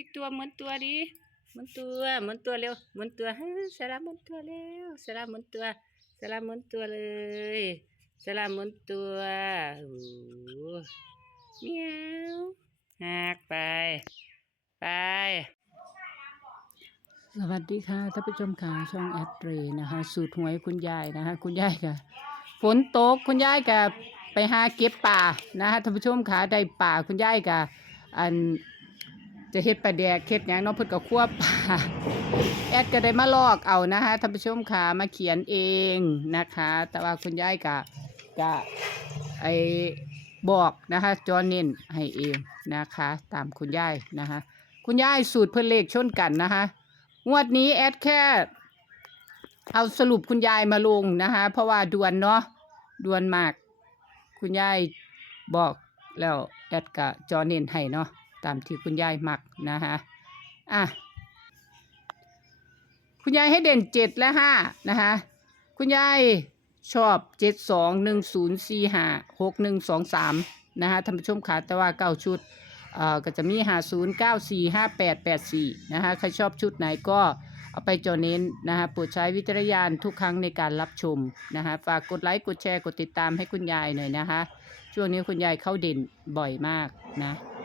ลิกตัวเหมุนตัวดิเหมุนตัวเหมุนตัวเร็วเหมุนตัวเฮ้ยสลับหมุนตัวเร็วสลับหมุนตัวสลับหมุนตัวเลยสลับหมุนตัวโอ้โหเมียวหักไป ไป สวัสดีค่ะท่านผู้ชมค่ะช่องแอดเรนะคะ สูตรหวยคุณยายนะคะ คุณยายค่ะฝนตกคุณยายกับไปหาเก็บป่านะคะท่านผู้ชมค่ะได้ป่าคุณยายกับอัน จะเฮ็ดปลาแดกเฮ็ดหยังเนาะเพิ่นก็คั่วป่าแอดก็ได้มาลอกเอานะคะท่านผู้ชมค่ะมาเขียนเองนะคะ แต่ว่าคุณยายกะกะไอบอกนะคะจอเน้นให้เองนะคะ ตามคุณยายนะคะ คุณยายสูตรเพื่อเลขชนกันนะคะงวดนี้แอดแค่ เอาสรุปคุณยายมาลงนะคะ เพราะว่าด่วนเนาะด่วนมาก คุณยายบอกแล้วแอดกะจอเน้นให้เนาะ ตามที่คุณยายมักนะคะอะคุณยายให้เด่นเจ็ดและห้านะคะคุณยายชอบเจ็ดสองหนึ่งศูนย์สี่ห้าหกหนึ่งสองสามนะคะท่านผู้ชมค่ะแต่ว่าเก้าชุดเอ่อก็จะมีห้าศูนย์เก้าสี่ห้าแปดแปดสี่นะคะใครชอบชุดไหนก็เอาไปจอเน้นนะคะโปรดใช้วิจารณญาณทุกครั้งในการรับชมนะคะฝากกดไลค์กดแชร์กดติดตามให้คุณยายหน่อยนะคะช่วงนี้คุณยายเข้าเด่นบ่อยมากนะ